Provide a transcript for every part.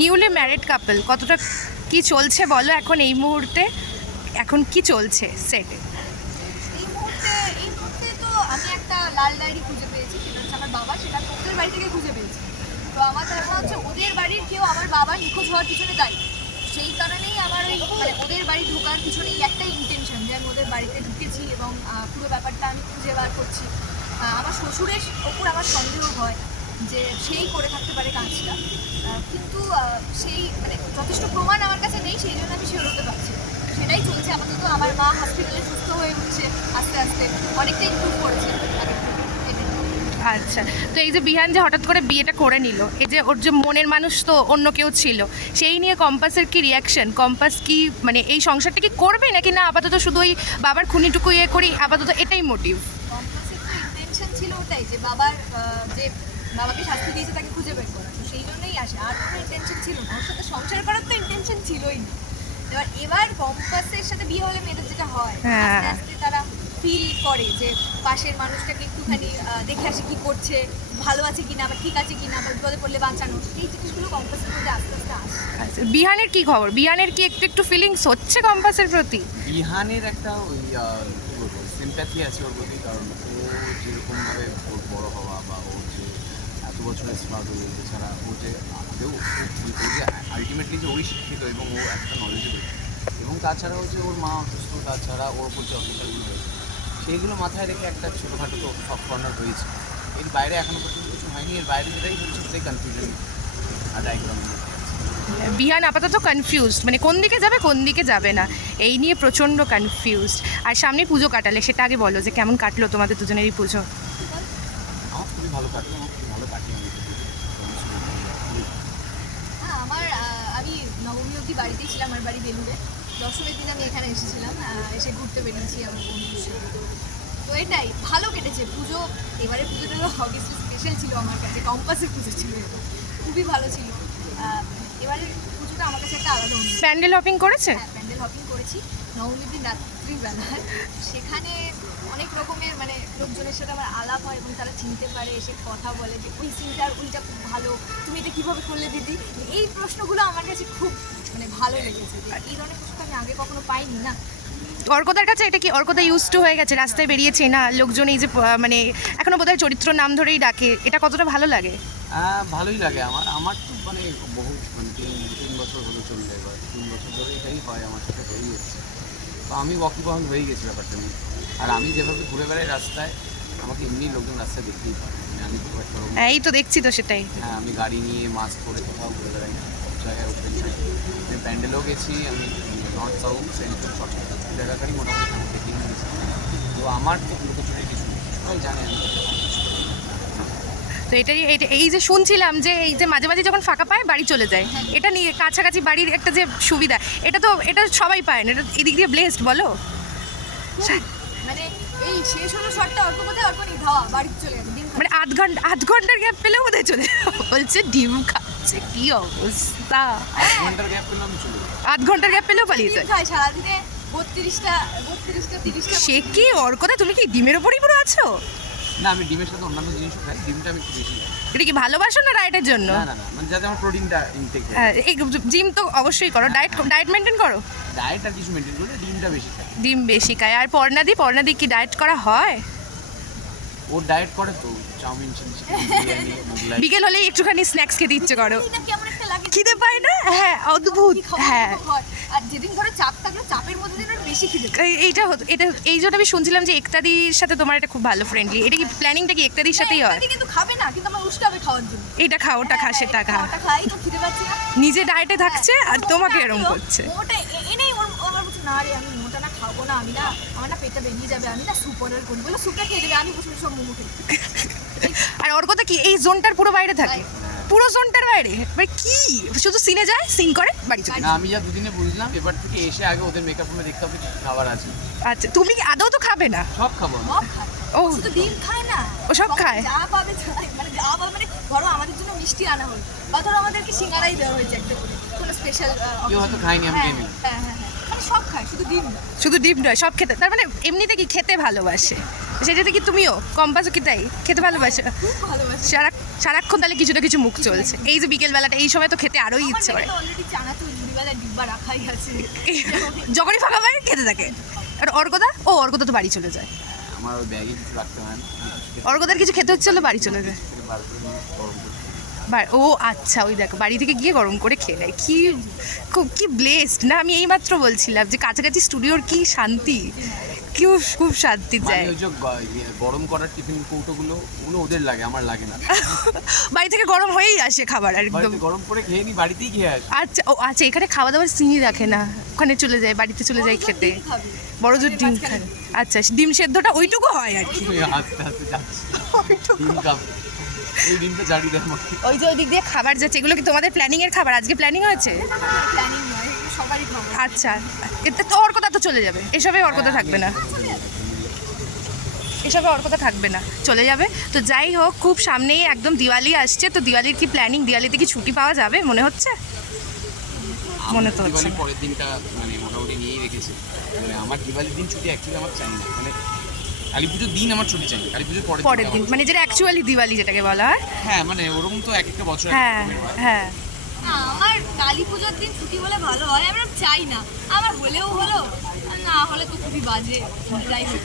Newly married couple কতটা কি চলছে বলো এখন এই মুহূর্তে? এখন কি চলছে সেটে এই মুহূর্তে এই মুহূর্তে তো আমি একটা লাল ডায়েরি খুঁজে পেয়েছি, সেটা হচ্ছে আমার বাবা, সেটা ওদের বাড়ি থেকে খুঁজে পেয়েছি। তো আমার ধারণা হচ্ছে ওদের বাড়ির কেউ আমার বাবা নিখোঁজ হওয়ার পিছনে দায়ী। সেই কারণেই আমার ওই মানে ওদের বাড়ি ঢোকার পিছনে এই একটাই ইন্টেনশন যে আমি ওদের বাড়িতে ঢুকেছি এবং পুরো ব্যাপারটা আমি খুঁজে বার করছি। আমার শ্বশুরের ওপর আমার সন্দেহ হয়। যে সেই করে থাকতে পারে কাজটা। কিন্তু সেই মানে যথেষ্ট প্রমাণ আমার কাছে নেই সেই জন্য আমি শিওর হতে পারছি। সেটাই চলছে আপাতত আমার মা হসপিটালে সুস্থ হয়ে উঠছে আস্তে আস্তে। অনেকটা ইমপ্রুভ করেছে। আচ্ছা তো এই যে বিহান যে হঠাৎ করে বিয়েটা করে নিল এই যে ওর যে মনের মানুষ তো অন্য কেউ ছিল সেই নিয়ে কম্পাসের কি রিয়াকশন কম্পাস কি মানে এই সংসারটা কি করবে নাকি না? আপাতত শুধু ওই বাবার খুনিটুকু ইয়ে করি আপাতত এটাই মোটিভ কম্পাসের তো ইন্টেনশন ছিল ওটাই যে বাবার যে বাবাকে শাস্তি দিয়েছে তাকে খুঁজে বের করা। তো সেই জন্যই আসে আর কোনো ইন্টেনশন ছিল না। ওর সাথে সংসার করার তো ইন্টেনশন ছিলই না। এবার এবার কম্পাসের সাথে বিয়ে হলে মেয়েদের যেটা হয় হ্যাঁ। আস্তে আস্তে তারা ফিল করে যে পাশের মানুষটাকে একটুখানি দেখে আসে কি করছে ভালো আছে কিনা বা ঠিক আছে কিনা বা বিপদে পড়লে বাঁচানো। এই জিনিসগুলো কম্পাসের মধ্যে আস্তে আস্তে আসে। আচ্ছা বিহানের কি খবর? বিহানের কি একটু একটু ফিলিংস হচ্ছে কম্পাসের প্রতি? বিহানের একটা ওই সিম্প্যাথি আছে ওর প্রতি কারণ ও যেরকমভাবে বড় হওয়া বা ও এত বছরের স্ট্রাগল এছাড়া ও যে আদৌ ও যে আলটিমেটলি যে ওই শিক্ষিত এবং ও একটা নলেজেবল এবং তাছাড়াও যে ওর মা অসুস্থ তাছাড়া ওর উপর যে অত্যাচারগুলো হয়েছে সেইগুলো মাথায় রেখে একটা ছোটোখাটো তো সব কর্নার হয়েছে এর বাইরে এখনও পর্যন্ত কিছু হয়নি এর বাইরে যেটাই হচ্ছে সেটাই কনফিউশন আর ডাইগ্রামের মধ্যে বিহান আপাতত কনফিউজড মানে কোন দিকে যাবে কোন দিকে যাবে না। এই নিয়ে প্রচণ্ড কনফিউজড আর সামনে পুজো কাটালে সেটা আগে বলো যে কেমন কাটলো তোমাদের দুজনেরই পুজো? আমার খুবই ভালো কাটলো আমার খুবই ভালো কাটিয়ে আমি হ্যাঁ আমার আহ, আমি অবধি বাড়িতেই ছিলাম আমার বাড়ি বেলুড়ে। দশমীর দিন আমি এখানে এসেছিলাম এসে ঘুরতে বেরিয়েছি আমার বন্ধুর সাথে তো এটাই ভালো কেটেছে। পুজো এবারে পুজোটা অবভিয়াসলি স্পেশাল ছিল আমার কাছে কম্পাসের পুজো ছিল। খুবই ভালো ছিল। এবারে পুজোটা আমার কাছে একটা আলাদা প্যান্ডেল হপিং করেছে? হ্যাঁ প্যান্ডেল হপিং করেছি। নবমীর দিন রাত্রিবেলায় সেখানে অনেক রকমের মানে লোকজনের সাথে আমার আলাপ হয় এবং তারা চিনতে পারে এসে কথা বলে যে ওই সিনটার ওইটা খুব ভালো। তুমি এটা কীভাবে করলে দিদি? এই প্রশ্নগুলো আমার কাছে খুব মানে ভালো লেগেছে। যে এই ধরনের আমি আগে কখনো পাইনি না। অর্কদার কাছে এটা কি অর্কদা ইউজ টু হয়ে গেছে? রাস্তায় বেরিয়েছে না? লোকজন এই যে মানে এখনও বোধহয় চরিত্র নাম ধরেই ডাকে। এটা কতটা ভালো লাগে? ভালোই লাগে। আমার আমার তো মানে বহু মানে তিন তিন বছর হলো চললে এবার। তিন বছর ধরে এটাই হয় আমার সাথে হয়েই এসছে তো আমি ওয়াকিবহাল হয়ে গেছি ব্যাপারটা নিয়ে। আর আমি যেভাবে ঘুরে বেড়াই রাস্তায় আমাকে এমনি লোকজন রাস্তায় দেখতেই পারে মানে আমি খুব একটা এই তো দেখছি তো সেটাই। হ্যাঁ আমি গাড়ি নিয়ে মাস্ক পরে কোথাও ঘুরে বেড়াই না। জায়গায় ওপেন থাকি আমি প্যান্ডেলেও গেছি আমি নর্থ সাউথ সেন্ট্রাল সব জায়গাটারই মোটামুটি আমি তো আমার তো লুকোচুরি কিছু সবাই জানে আমি তো এটাই এটা- এই যে শুনছিলাম যে এই যে মাঝে মাঝে যখন ফাঁকা পায় বাড়ি চলে যায়। এটা নিয়ে কাছাকাছি বাড়ির একটা যে সুবিধা এটা তো এটা সবাই পায় না এটা এদিক দিয়ে ব্লেসড বলো? মানে এই শেষ হলো শটটা অল্প কোথায় অল্প ধাওয়া বাড়িতে চলে গেছে মানে আধ ঘণ্টা আধ ঘণ্টার গ্যাপ পেলেও বোধহয় চলে যাবে। বলছে ডিম খাচ্ছে কি অবস্থা? আধ ঘণ্টার গ্যাপ পেলেও পালিয়ে ডিম যায়। সারাদিনে বত্রিশটা বত্রিশটা তিরিশটা সে কি ওর কথা? তুমি কি ডিমের ওপরই পুরো আছো? না আমি ডিমের সাথে অন্যান্য জিনিসও খাই ডিমটা আমি একটু বেশি খাই। এটা কি ভালোবাসো না ডায়েটের জন্য? না না না মানে যাতে আমার প্রোটিনটা ইনটেক হয় হ্যাঁ, এই জিম তো অবশ্যই করো। ডায়েট ডায়েট মেনটেন করো? ডায়েট আর কিছু মেনটেন করলে ডিমটা বেশি খাই ডিম বেশি খায়। আর পর্ণাদি পর্ণাদি কি ডায়েট করা হয়? ও ডায়েট করে তো চাউমিন চিকেন বিরিয়ানি বিকেল হলেই একটুখানি স্ন্যাক্স খেতে ইচ্ছে করো। খিদে পায় না? হ্যাঁ অদ্ভুত হ্যাঁ। আর যেদিন ধরো চাপ থাকল চাপের মধ্যে যেন বেশি খিদে এইটা হতো এটা এই জন্য আমি শুনছিলাম যে একতাদির সাথে তোমার এটা খুব ভালো ফ্রেন্ডলি এটা কি প্ল্যানিংটা কি একতাদির সাথেই হ্যাঁ, হয় কিন্তু খাবে না কিন্তু আমার উস্কাবে খাওয়ার জন্য। এটা খা ওটা খা হ্যাঁ, সেটা খা। ওটা খাই তো খিদে পাচ্ছে। না নিজে ডায়েটে থাকছে আর হ্যাঁ, তোমাকে মোটা এরম করছে। এ- এনেই ওর আমার না রে আমি মোটা না আমি না আমার না পেটটা বেরিয়ে যাবে আমি না সুপ অর্ডার করি বলে সুপটা খেয়ে দেবে আমি বসে বসে সব মোমো খেয়ে আর ওর কথা কি এই জোনটার পুরো বাইরে থাকে? পুরো জোনটার বাইরে? মানে কি? শুধু সিনে যায় সিন করে বাড়ি চলে না আমি যা দুদিনে বুঝলাম এবার থেকে এসে আগে ওদের মেকআপ রুমে দেখতে হবে কি খাবার আছে। আচ্ছা তুমি কি আদৌ তো খাবে না? সব খাব সব খায় ও। শুধু ডিম খায় না। ও সব খায়? যা পাবে তাই, মানে যা পাবে মানে ধরো আমাদের জন্য মিষ্টি আনা হলো। বা ধরো আমাদেরকে সিঙ্গারাই দেওয়া হয়েছে একটা করে কোনো স্পেশাল কেউ হয়তো খায়নি, আমি হ্যাঁ হ্যাঁ হ্যাঁ। সব খায় শুধু ডিম শুধু ডিম নয় সব খেতে। তার মানে এমনিতে কি খেতে ভালোবাসে? সেটাতে কি তুমিও? কম্পাসও কি তাই? খেতে ভালোবাসে? সারা সারাক্ষণ তাহলে কিছু না কিছু মুখ চলছে। এই যে বিকেলবেলাটা এই সময় তো খেতে আরোই ইচ্ছে করে। যখনই ফাঁকা পায় খেতে থাকে। আর অর্কদা ও অর্কদা তো বাড়ি চলে যায়। আমার ব্যাগে কিছু রাখতে হয় অর্কদার কিছু খেতে হচ্ছে হলে বাড়ি চলে যায়। ও আচ্ছা ওই দেখো বাড়ি থেকে গিয়ে গরম করে খেয়ে নেয়। কি খুব কি ব্লেসড না আমি এইমাত্র বলছিলাম যে কাছাকাছি স্টুডিওর কি শান্তি? কি খুব শান্তি মানে যায়। ওই যে গ- ইয়ে, গরম করার টিফিন কৌটোগুলো ওগুলো ওদের লাগে আমার লাগে না। বাড়ি থেকে গরম হয়েই আসে খাবার একদম। বাড়িতে গরম করে খেয়ে নি বাড়িতেই খেয়ে আসি। আচ্ছা ও আচ্ছা এখানে খাওয়া দাওয়ার সিনই রাখে না। ওখানে চলে যায় বাড়িতে চলে যায় খেতে। বড় জোর ডিম খায় আচ্ছা ডিম সেদ্ধটা ওইটুকু হয় আর কি। ওই আস্তে আস্তে যাচ্ছি। ডিম খাবে। ডিমটা জাড়ি দেয় আমাকে। ওই যে ওই দিক দিয়ে খাবার যাচ্ছে এগুলো কি তোমাদের প্ল্যানিং এর খাবার? আজকে প্ল্যানিং হয়েছে? প্ল্যানিং নয় সবারই খাব আচ্ছা এতে তো অর্কতা তো চলে যাবে। এসবে অর্কতা থাকবে না। এসবে অর্কতা থাকবে না চলে যাবে। তো যাই হোক খুব সামনেই একদম দিওয়ালি আসছে। তো দিওয়ালির কি প্ল্যানিং দিওয়ালিতে কি ছুটি পাওয়া যাবে? মনে হচ্ছে? মনে তো হচ্ছে পরের দিনটা মানে মোটামুটি নিয়েই রেখেছি। মানে আমার দিওয়ালির দিন ছুটি অ্যাকচুয়ালি আমার চাই না। মানে কালী পুজোর দিন আমার ছুটি চাই কালী পুজোর পরের পরের দিন মানে যেটা অ্যাকচুয়ালি দিওয়ালি যেটাকে বলা হয়। হ্যাঁ মানে ওরকম তো এক একটা বছর হ্যাঁ হ্যাঁ। আমার কালী পুজোর দিন ছুটি হলে ভালো হয় আমরা চাই না। আমার হলেও হলো না হলে তো খুবই বাজে। যাই হোক।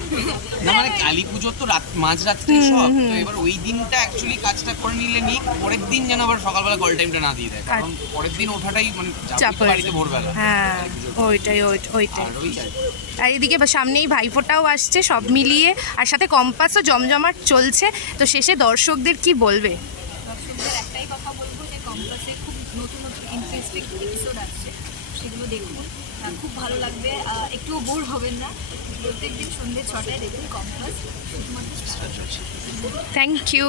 না মানে কালী পুজোর তো রাত মাঝ রাত্রি সব। তো এবার ওই দিনটা অ্যাকচুয়ালি কাজটা করে নিলে নিক পরের দিন যেন আবার সকালবেলা কল টাইমটা না দিয়ে দেয়। কারণ পরের দিন ওঠাটাই মানে চাপ তো হয়ে বাড়িতে যায়। ভোরবেলা। হ্যাঁ কালী পুজোর ওইটাই ওইট- ওইটাই। আর ওই আর কি। আর এদিকে সামনেই ভাইফোঁটাও আসছে সব মিলিয়ে। আর সাথে কম্পাসও জমজমাট চলছে। তো শেষে দর্শকদের কি বলবে দর্শকদের একটাই কথা বলব কম্পাসে খুব নতুন নতুন ইন্টারেস্টিং এপিসোড আসছে, সেগুলো দেখুন। খুব ভালো লাগবে একটু একটুও বোর হবেন না। প্রত্যেক দিন সন্ধ্যে ছটায় দেখুন কম্পাস শুধুমাত্র থ্যাংক ইউ